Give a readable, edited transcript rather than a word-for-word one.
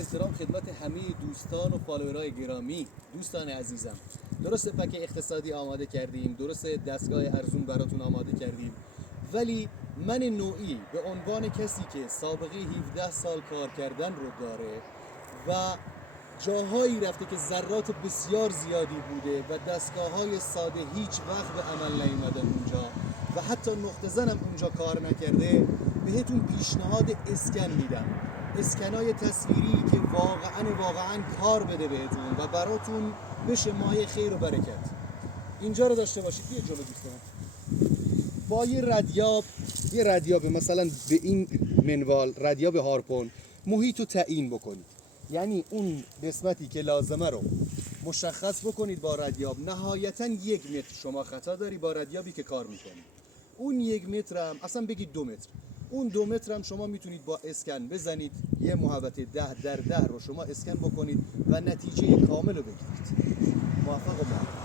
احترام خدمت همه دوستان و فالوورای گرامی. دوستان عزیزم، درسته پک اقتصادی آماده کردیم، درسته دستگاه ارزون براتون آماده کردیم، ولی من نوعی به عنوان کسی که سابقه 17 سال کار کردن رو داره و جاهایی رفته که ذرات بسیار زیادی بوده و دستگاه‌های ساده هیچ وقت به عمل نیومدن اونجا و حتی نقطه زنم اونجا کار نکرده، بهتون پیشنهاد اسکن میدم. اسکنای تصویری که واقعا کار بده بهتون و براتون بشه مایه خیر و برکت. اینجا رو داشته باشید. یه جلو دوستان با یه ردیاب مثلا به این منوال ردیاب هارپون محیط رو تعیین بکنید. یعنی اون قسمتی که لازمه رو مشخص بکنید با ردیاب. نهایتا 1 متر شما خطا داری با ردیابی که کار میکنید. اون 1 متر هم اصلا بگید 2 متر، اون 2 متر هم شما میتونید با اسکن بزنید. یه محوطه 10 در 10 رو شما اسکن بکنید و نتیجه کامل رو بگیرید. موفق و موفق.